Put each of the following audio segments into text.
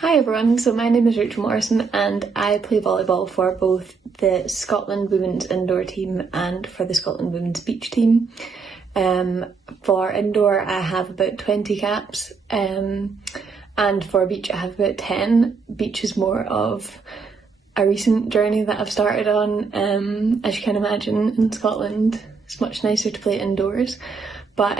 Hi everyone, so my name is Rachel Morrison and I play volleyball for both the Scotland Women's Indoor team and for the Scotland Women's Beach team. For indoor I have about 20 caps and for beach I have about 10. Beach is more of a recent journey that I've started on. As you can imagine, in Scotland it's much nicer to play indoors, but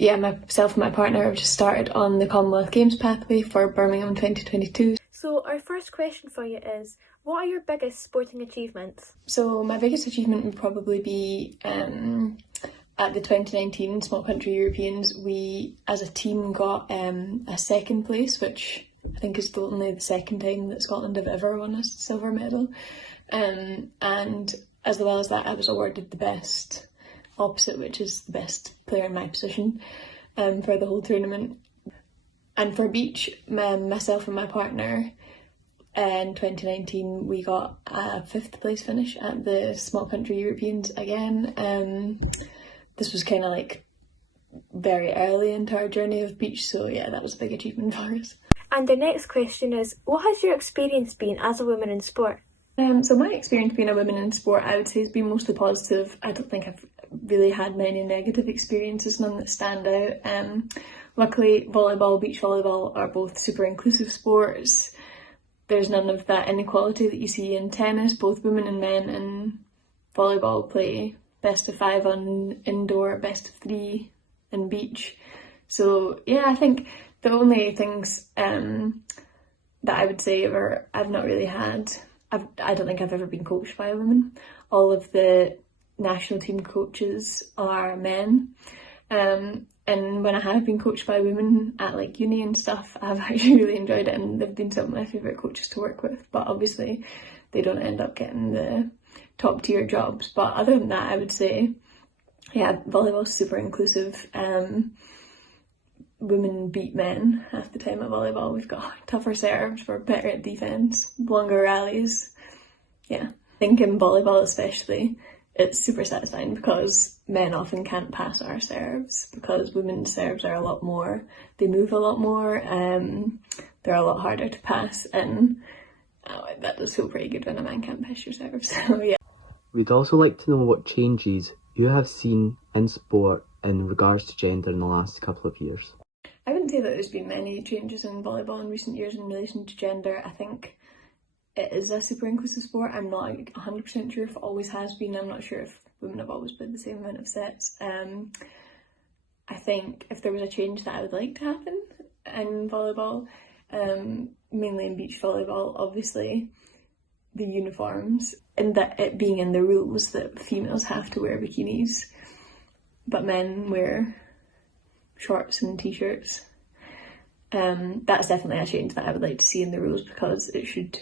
yeah, myself and my partner have just started on the Commonwealth Games pathway for Birmingham 2022. So our first question for you is, what are your biggest sporting achievements? So my biggest achievement would probably be at the 2019 Small Country Europeans, we as a team got a second place, which I think is only the second time that Scotland have ever won a silver medal. And as well as that, I was awarded the best opposite, which is the best player in my position for the whole tournament. And for beach, myself and my partner in 2019 we got a 5th place finish at the Small Country Europeans again. This was kind of like very early into our journey of beach, so yeah, that was a big achievement for us. And the next question is, what has your experience been as a woman in sport? So my experience being a woman in sport, I would say, has been mostly positive. I don't think I've really had many negative experiences, none that stand out. Luckily, volleyball, beach volleyball are both super inclusive sports. There's none of that inequality that you see in tennis. Both women and men in volleyball play best of 5 on indoor, best of 3 in beach. So yeah, I think the only things that I would say I've not really had, I don't think I've ever been coached by a woman. All of the national team coaches are men. And when I have been coached by women at like uni and stuff, I've actually really enjoyed it, and they've been some of my favourite coaches to work with. But obviously they don't end up getting the top tier jobs. But other than that, I would say, yeah, volleyball's super inclusive. Women beat men half the time at volleyball. We've got tougher serves, we're better at defence, longer rallies. Yeah, I think in volleyball especially, it's super satisfying because men often can't pass our serves, because women's serves are a lot more, they move a lot more, they're a lot harder to pass, and that does feel pretty good when a man can't pass your serves, so yeah. We'd also like to know what changes you have seen in sport in regards to gender in the last couple of years. I wouldn't say that there's been many changes in volleyball in recent years in relation to gender. I think it is a super inclusive sport. I'm not 100% sure if it always has been. I'm not sure if women have always played the same amount of sets. I think if there was a change that I would like to happen in volleyball, mainly in beach volleyball, obviously the uniforms, and that it being in the rules that females have to wear bikinis, but men wear shorts and t-shirts. That's definitely a change that I would like to see in the rules, because it should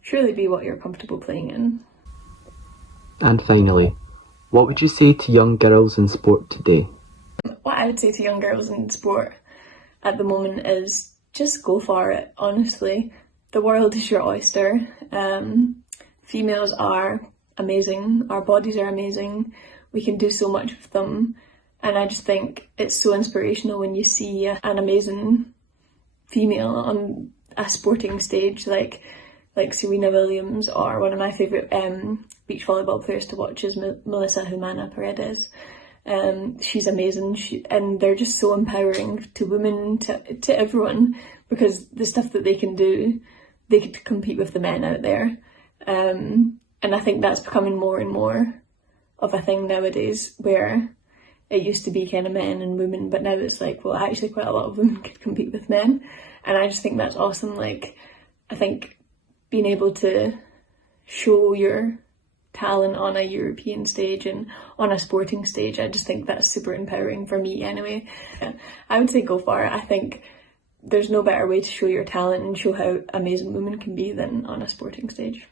surely be what you're comfortable playing in. And finally, what would you say to young girls in sport today? What I would say to young girls in sport at the moment is just go for it, honestly. The world is your oyster. Females are amazing, our bodies are amazing, we can do so much with them. And I just think it's so inspirational when you see an amazing female on a sporting stage like Serena Williams, or one of my favourite beach volleyball players to watch is Melissa Humana Paredes. She's amazing, and they're just so empowering to women, to everyone, because the stuff that they can do, they could compete with the men out there. And I think that's becoming more and more of a thing nowadays, where it used to be kind of men and women, but now it's like, well, actually quite a lot of women could compete with men. And I just think that's awesome. Like, I think being able to show your talent on a European stage and on a sporting stage, I just think that's super empowering for me anyway. I would say go for it. I think there's no better way to show your talent and show how amazing women can be than on a sporting stage.